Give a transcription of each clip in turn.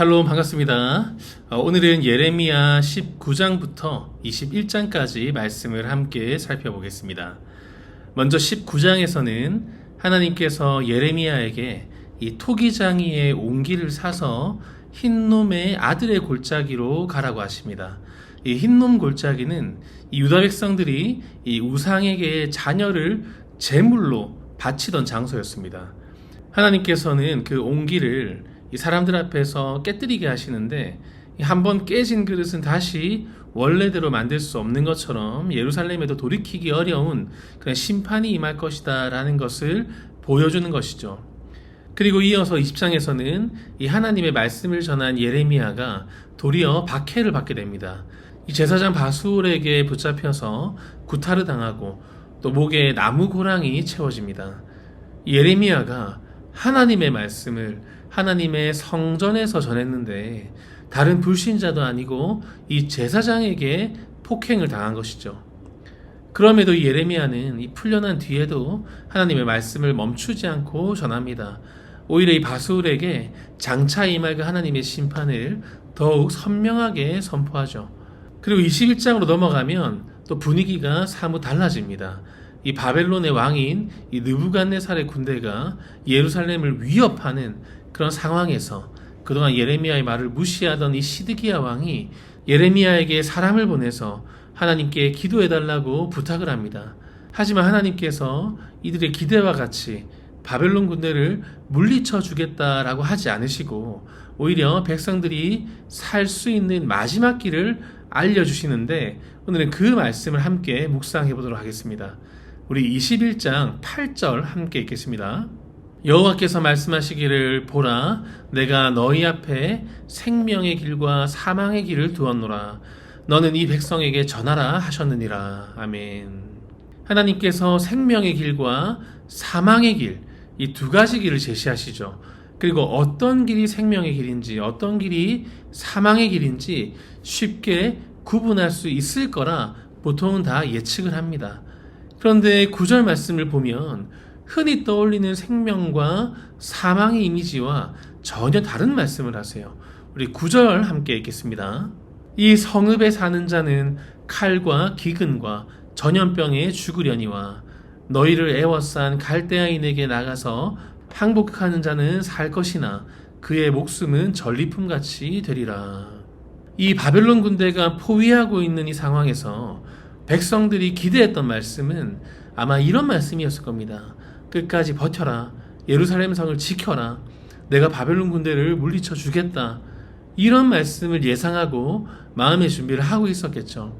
샬롬 반갑습니다. 오늘은 예레미야 19장부터 21장까지 말씀을 함께 살펴보겠습니다. 먼저 19장에서는 하나님께서 예레미야에게 이 토기장이의 옹기를 사서 흰놈의 아들의 골짜기로 가라고 하십니다. 이 흰놈 골짜기는 이 유다 백성들이 이 우상에게 자녀를 제물로 바치던 장소였습니다. 하나님께서는 그 옹기를 이 사람들 앞에서 깨뜨리게 하시는데, 한번 깨진 그릇은 다시 원래대로 만들 수 없는 것처럼 예루살렘에도 돌이키기 어려운 그런 심판이 임할 것이다 라는 것을 보여주는 것이죠. 그리고 이어서 20장에서는 이 하나님의 말씀을 전한 예레미야가 도리어 박해를 받게 됩니다. 이 제사장 바술에게 붙잡혀서 구타를 당하고 또 목에 나무 고랑이 채워집니다. 예레미야가 하나님의 말씀을 하나님의 성전에서 전했는데 다른 불신자도 아니고 이 제사장에게 폭행을 당한 것이죠. 그럼에도 이 예레미야는 이 풀려난 뒤에도 하나님의 말씀을 멈추지 않고 전합니다. 오히려 이 바술에게 장차 임할 그 하나님의 심판을 더욱 선명하게 선포하죠. 그리고 21장으로 넘어가면 또 분위기가 사뭇 달라집니다. 이 바벨론의 왕인 이 느부갓네살의 군대가 예루살렘을 위협하는 그런 상황에서 그동안 예레미야의 말을 무시하던 이 시드기야 왕이 예레미야에게 사람을 보내서 하나님께 기도해달라고 부탁을 합니다. 하지만 하나님께서 이들의 기대와 같이 바벨론 군대를 물리쳐 주겠다라고 하지 않으시고 오히려 백성들이 살 수 있는 마지막 길을 알려주시는데, 오늘은 그 말씀을 함께 묵상해 보도록 하겠습니다. 우리 21장 8절 함께 읽겠습니다. 여호와께서 말씀하시기를, 보라, 내가 너희 앞에 생명의 길과 사망의 길을 두었노라. 너는 이 백성에게 전하라 하셨느니라. 아멘. 하나님께서 생명의 길과 사망의 길, 이 두 가지 길을 제시하시죠. 그리고 어떤 길이 생명의 길인지 어떤 길이 사망의 길인지 쉽게 구분할 수 있을 거라 보통은 다 예측을 합니다. 그런데 9절 말씀을 보면 흔히 떠올리는 생명과 사망의 이미지와 전혀 다른 말씀을 하세요. 우리 9절 함께 읽겠습니다. 이 성읍에 사는 자는 칼과 기근과 전염병에 죽으려니와 너희를 애워싼 갈대아인에게 나가서 항복하는 자는 살 것이나 그의 목숨은 전리품같이 되리라. 이 바벨론 군대가 포위하고 있는 이 상황에서 백성들이 기대했던 말씀은 아마 이런 말씀이었을 겁니다. 끝까지 버텨라. 예루살렘 성을 지켜라. 내가 바벨론 군대를 물리쳐 주겠다. 이런 말씀을 예상하고 마음의 준비를 하고 있었겠죠.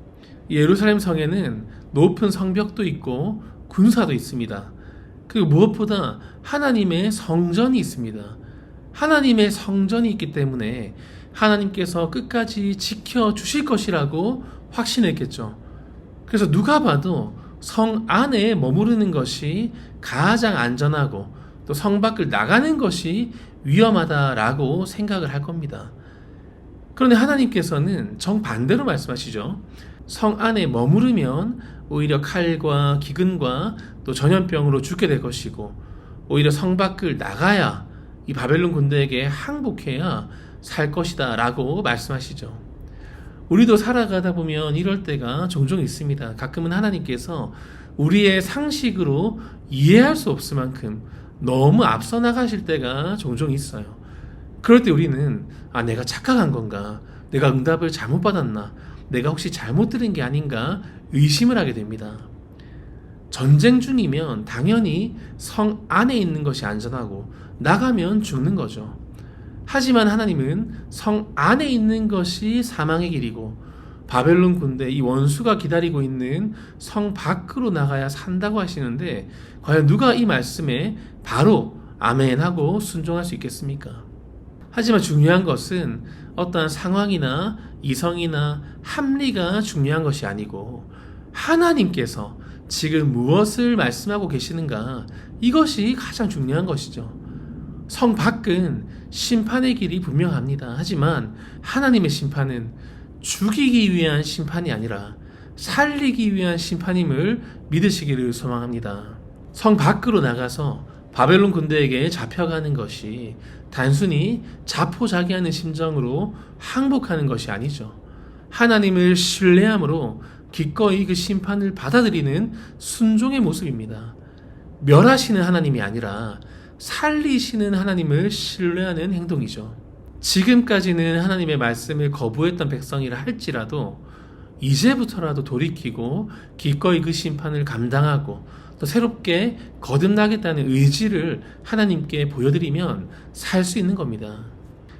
예루살렘 성에는 높은 성벽도 있고 군사도 있습니다. 그리고 무엇보다 하나님의 성전이 있습니다. 하나님의 성전이 있기 때문에 하나님께서 끝까지 지켜주실 것이라고 확신했겠죠. 그래서 누가 봐도 성 안에 머무르는 것이 가장 안전하고 또 성 밖을 나가는 것이 위험하다라고 생각을 할 겁니다. 그런데 하나님께서는 정반대로 말씀하시죠. 성 안에 머무르면 오히려 칼과 기근과 또 전염병으로 죽게 될 것이고, 오히려 성 밖을 나가야 이 바벨론 군대에게 항복해야 살 것이다 라고 말씀하시죠. 우리도 살아가다 보면 이럴 때가 종종 있습니다. 가끔은 하나님께서 우리의 상식으로 이해할 수 없을 만큼 너무 앞서 나가실 때가 종종 있어요. 그럴 때 우리는 내가 착각한 건가? 내가 응답을 잘못 받았나? 내가 혹시 잘못 들은 게 아닌가? 의심을 하게 됩니다. 전쟁 중이면 당연히 성 안에 있는 것이 안전하고 나가면 죽는 거죠. 하지만 하나님은 성 안에 있는 것이 사망의 길이고 바벨론 군대, 이 원수가 기다리고 있는 성 밖으로 나가야 산다고 하시는데, 과연 누가 이 말씀에 바로 아멘하고 순종할 수 있겠습니까? 하지만 중요한 것은 어떠한 상황이나 이성이나 합리가 중요한 것이 아니고 하나님께서 지금 무엇을 말씀하고 계시는가, 이것이 가장 중요한 것이죠. 성 밖은 심판의 길이 분명합니다. 하지만 하나님의 심판은 죽이기 위한 심판이 아니라 살리기 위한 심판임을 믿으시기를 소망합니다. 성 밖으로 나가서 바벨론 군대에게 잡혀가는 것이 단순히 자포자기하는 심정으로 항복하는 것이 아니죠. 하나님을 신뢰함으로 기꺼이 그 심판을 받아들이는 순종의 모습입니다. 멸하시는 하나님이 아니라 살리시는 하나님을 신뢰하는 행동이죠. 지금까지는 하나님의 말씀을 거부했던 백성이라 할지라도 이제부터라도 돌이키고 기꺼이 그 심판을 감당하고 또 새롭게 거듭나겠다는 의지를 하나님께 보여드리면 살 수 있는 겁니다.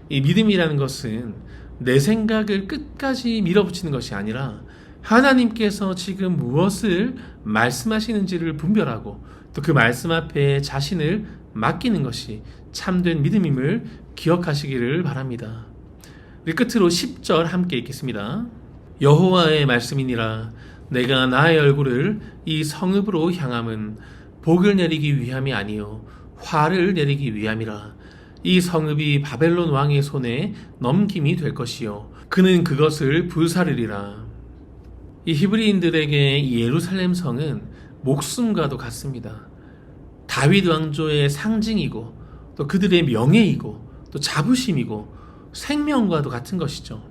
이 믿음이라는 것은 내 생각을 끝까지 밀어붙이는 것이 아니라 하나님께서 지금 무엇을 말씀하시는지를 분별하고 또 그 말씀 앞에 자신을 맡기는 것이 참된 믿음임을 기억하시기를 바랍니다. 우리 끝으로 10절 함께 읽겠습니다. 여호와의 말씀이니라. 내가 나의 얼굴을 이 성읍으로 향함은 복을 내리기 위함이 아니요 화를 내리기 위함이라. 이 성읍이 바벨론 왕의 손에 넘김이 될 것이요 그는 그것을 불사르리라. 이 히브리인들에게 예루살렘 성은 목숨과도 같습니다. 다윗 왕조의 상징이고 또 그들의 명예이고 또 자부심이고 생명과도 같은 것이죠.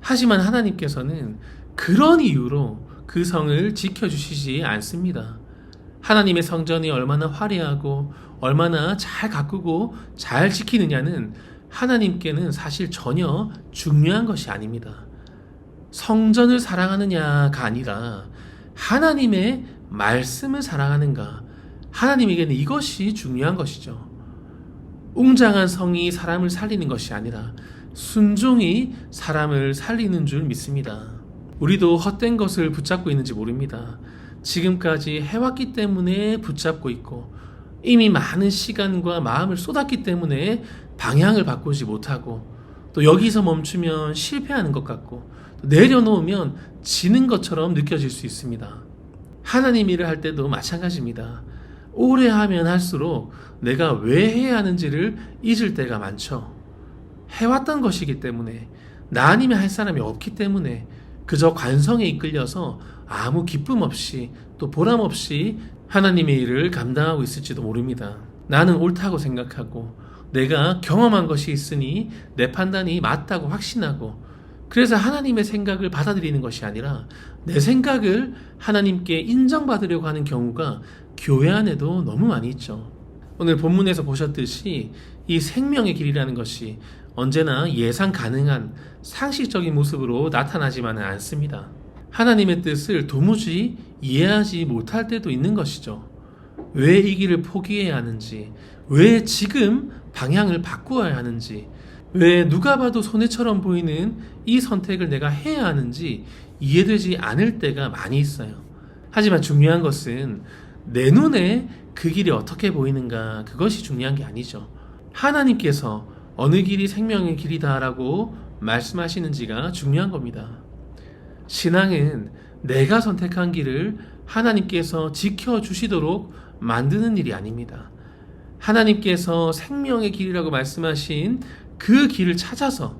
하지만 하나님께서는 그런 이유로 그 성을 지켜주시지 않습니다. 하나님의 성전이 얼마나 화려하고 얼마나 잘 가꾸고 잘 지키느냐는 하나님께는 사실 전혀 중요한 것이 아닙니다. 성전을 사랑하느냐가 아니라 하나님의 말씀을 사랑하는가, 하나님에게는 이것이 중요한 것이죠. 웅장한 성이 사람을 살리는 것이 아니라 순종이 사람을 살리는 줄 믿습니다. 우리도 헛된 것을 붙잡고 있는지 모릅니다. 지금까지 해왔기 때문에 붙잡고 있고 이미 많은 시간과 마음을 쏟았기 때문에 방향을 바꾸지 못하고 또 여기서 멈추면 실패하는 것 같고 또 내려놓으면 지는 것처럼 느껴질 수 있습니다. 하나님 일을 할 때도 마찬가지입니다. 오래 하면 할수록 내가 왜 해야 하는지를 잊을 때가 많죠. 해왔던 것이기 때문에 나 아니면 할 사람이 없기 때문에 그저 관성에 이끌려서 아무 기쁨 없이 또 보람 없이 하나님의 일을 감당하고 있을지도 모릅니다. 나는 옳다고 생각하고 내가 경험한 것이 있으니 내 판단이 맞다고 확신하고 그래서 하나님의 생각을 받아들이는 것이 아니라 내 생각을 하나님께 인정받으려고 하는 경우가 교회 안에도 너무 많이 있죠. 오늘 본문에서 보셨듯이 이 생명의 길이라는 것이 언제나 예상 가능한 상식적인 모습으로 나타나지만은 않습니다. 하나님의 뜻을 도무지 이해하지 못할 때도 있는 것이죠. 왜 이 길을 포기해야 하는지, 왜 지금 방향을 바꾸어야 하는지, 왜 누가 봐도 손해처럼 보이는 이 선택을 내가 해야 하는지 이해되지 않을 때가 많이 있어요. 하지만 중요한 것은 내 눈에 그 길이 어떻게 보이는가, 그것이 중요한 게 아니죠. 하나님께서 어느 길이 생명의 길이다라고 말씀하시는지가 중요한 겁니다. 신앙은 내가 선택한 길을 하나님께서 지켜주시도록 만드는 일이 아닙니다. 하나님께서 생명의 길이라고 말씀하신 그 길을 찾아서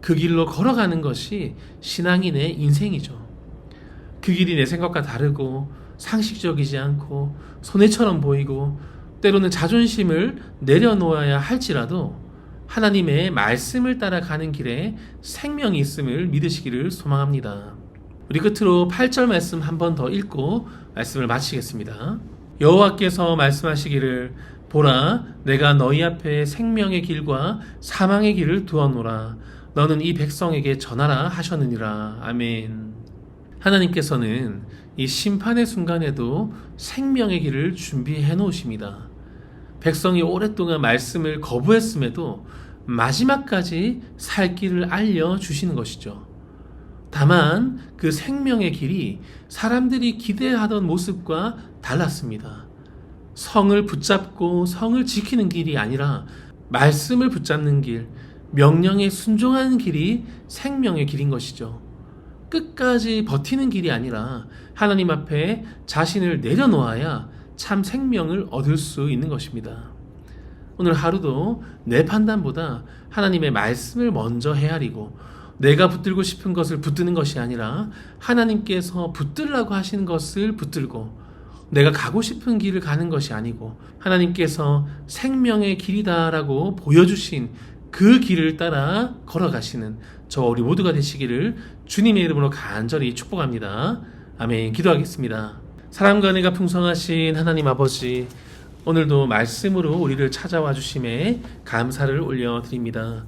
그 길로 걸어가는 것이 신앙인의 인생이죠. 그 길이 내 생각과 다르고 상식적이지 않고 손해처럼 보이고 때로는 자존심을 내려놓아야 할지라도 하나님의 말씀을 따라가는 길에 생명이 있음을 믿으시기를 소망합니다. 우리 끝으로 8절 말씀 한 번 더 읽고 말씀을 마치겠습니다. 여호와께서 말씀하시기를 보라, 내가 너희 앞에 생명의 길과 사망의 길을 두어놓으라. 너는 이 백성에게 전하라 하셨느니라. 아멘. 하나님께서는 이 심판의 순간에도 생명의 길을 준비해 놓으십니다. 백성이 오랫동안 말씀을 거부했음에도 마지막까지 살 길을 알려주시는 것이죠. 다만 그 생명의 길이 사람들이 기대하던 모습과 달랐습니다. 성을 붙잡고 성을 지키는 길이 아니라 말씀을 붙잡는 길, 명령에 순종하는 길이 생명의 길인 것이죠. 끝까지 버티는 길이 아니라 하나님 앞에 자신을 내려놓아야 참 생명을 얻을 수 있는 것입니다. 오늘 하루도 내 판단보다 하나님의 말씀을 먼저 헤아리고 내가 붙들고 싶은 것을 붙드는 것이 아니라 하나님께서 붙들라고 하시는 것을 붙들고 내가 가고 싶은 길을 가는 것이 아니고 하나님께서 생명의 길이다라고 보여주신 그 길을 따라 걸어가시는 저 우리 모두가 되시기를 주님의 이름으로 간절히 축복합니다. 아멘. 기도하겠습니다. 사랑과 은혜가 풍성하신 하나님 아버지, 오늘도 말씀으로 우리를 찾아와 주심에 감사를 올려드립니다.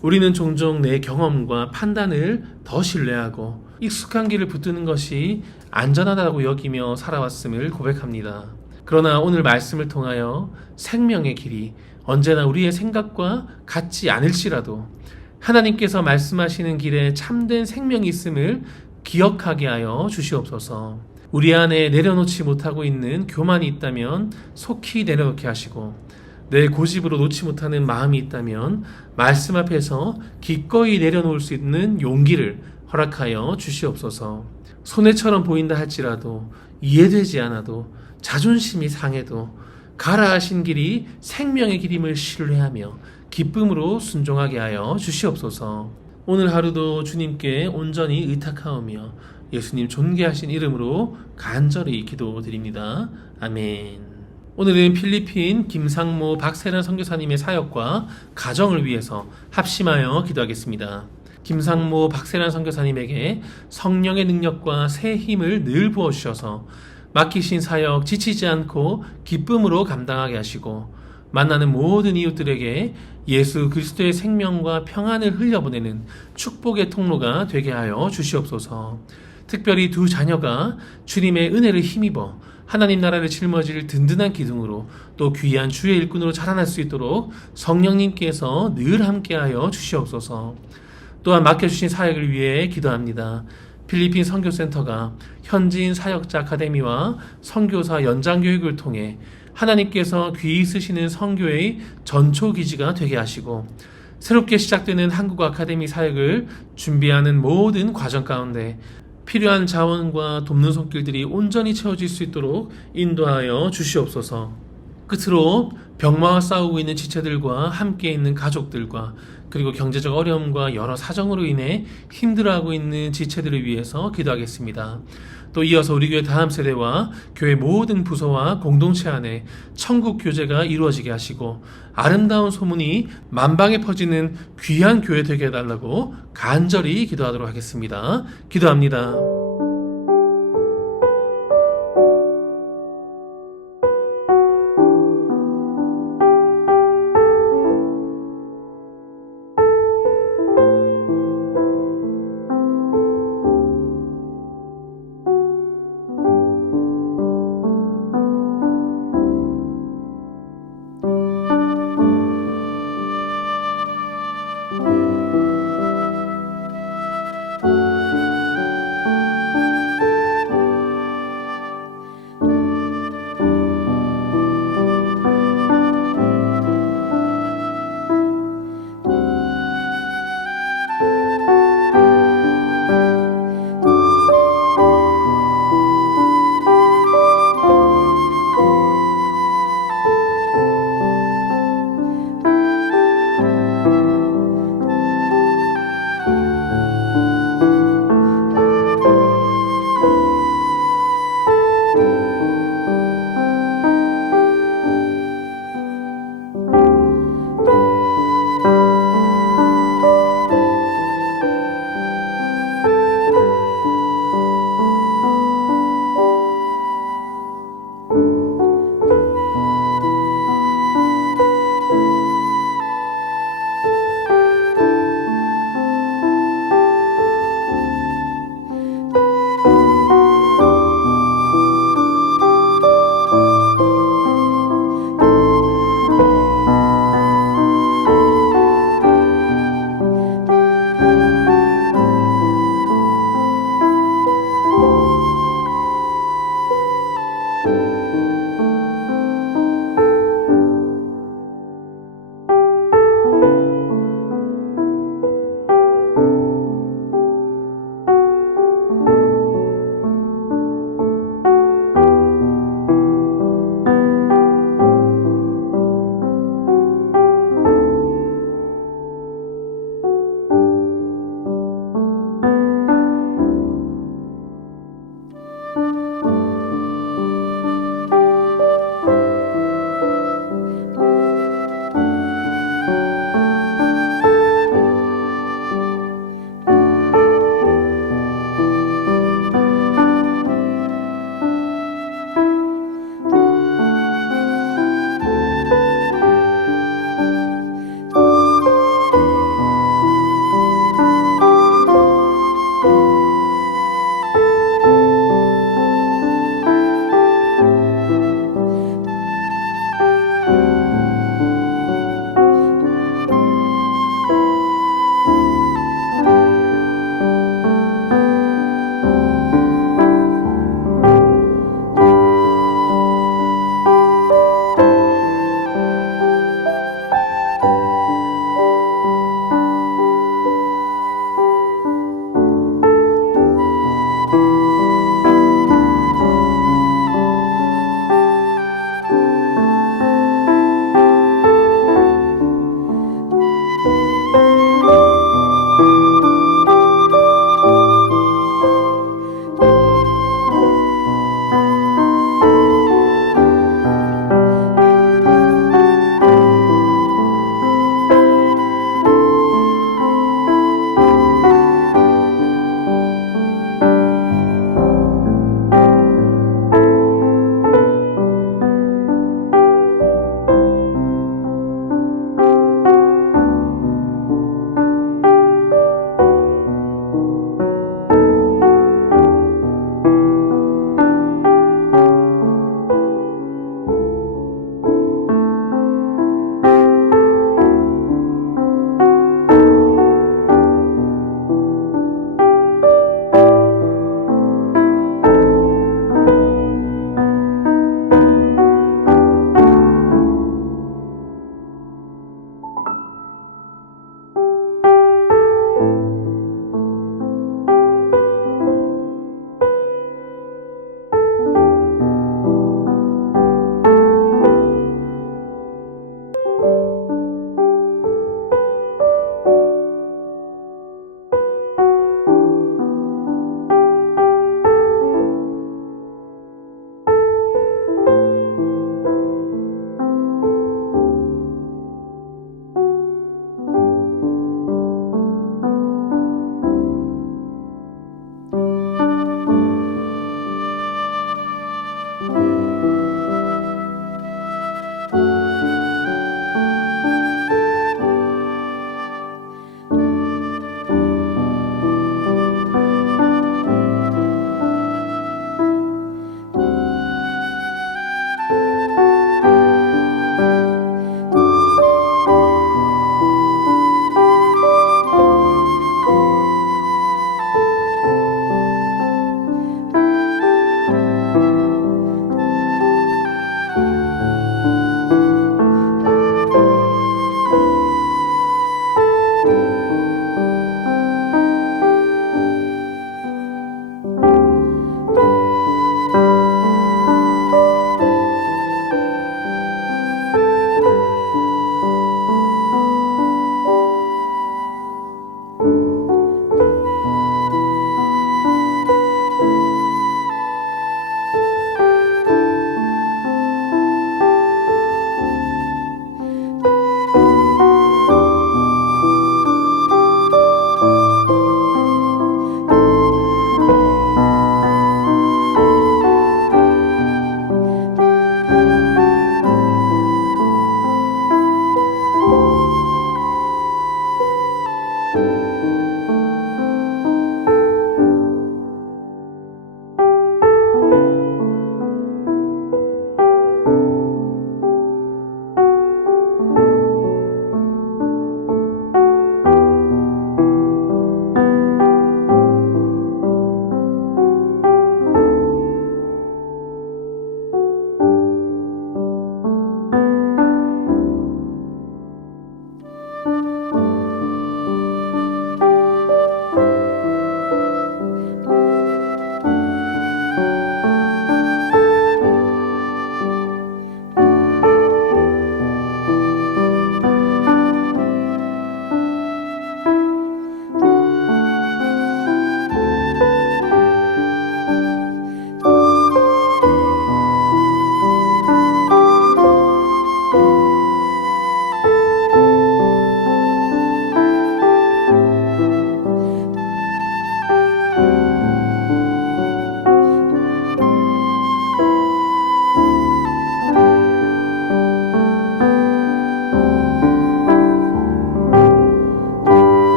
우리는 종종 내 경험과 판단을 더 신뢰하고 익숙한 길을 붙드는 것이 안전하다고 여기며 살아왔음을 고백합니다. 그러나 오늘 말씀을 통하여 생명의 길이 언제나 우리의 생각과 같지 않을지라도 하나님께서 말씀하시는 길에 참된 생명이 있음을 기억하게 하여 주시옵소서. 우리 안에 내려놓지 못하고 있는 교만이 있다면 속히 내려놓게 하시고, 내 고집으로 놓지 못하는 마음이 있다면 말씀 앞에서 기꺼이 내려놓을 수 있는 용기를 허락하여 주시옵소서. 손해처럼 보인다 할지라도, 이해되지 않아도, 자존심이 상해도 가라 하신 길이 생명의 길임을 신뢰하며 기쁨으로 순종하게 하여 주시옵소서. 오늘 하루도 주님께 온전히 의탁하오며 예수님 존귀하신 이름으로 간절히 기도드립니다. 아멘. 오늘은 필리핀 김상모 박세란 선교사님의 사역과 가정을 위해서 합심하여 기도하겠습니다. 김상모 박세란 선교사님에게 성령의 능력과 새 힘을 늘 부어주셔서 맡기신 사역 지치지 않고 기쁨으로 감당하게 하시고, 만나는 모든 이웃들에게 예수 그리스도의 생명과 평안을 흘려보내는 축복의 통로가 되게 하여 주시옵소서. 특별히 두 자녀가 주님의 은혜를 힘입어 하나님 나라를 짊어질 든든한 기둥으로 또 귀한 주의 일꾼으로 자라날 수 있도록 성령님께서 늘 함께하여 주시옵소서. 또한 맡겨주신 사역을 위해 기도합니다. 필리핀 선교센터가 현지인 사역자 아카데미와 선교사 연장교육을 통해 하나님께서 귀히 쓰시는 선교의 전초기지가 되게 하시고, 새롭게 시작되는 한국 아카데미 사역을 준비하는 모든 과정 가운데 필요한 자원과 돕는 손길들이 온전히 채워질 수 있도록 인도하여 주시옵소서. 끝으로 병마와 싸우고 있는 지체들과 함께 있는 가족들과 그리고 경제적 어려움과 여러 사정으로 인해 힘들어하고 있는 지체들을 위해서 기도하겠습니다. 또 이어서 우리 교회 다음 세대와 교회 모든 부서와 공동체 안에 천국 교제가 이루어지게 하시고 아름다운 소문이 만방에 퍼지는 귀한 교회 되게 해달라고 간절히 기도하도록 하겠습니다. 기도합니다.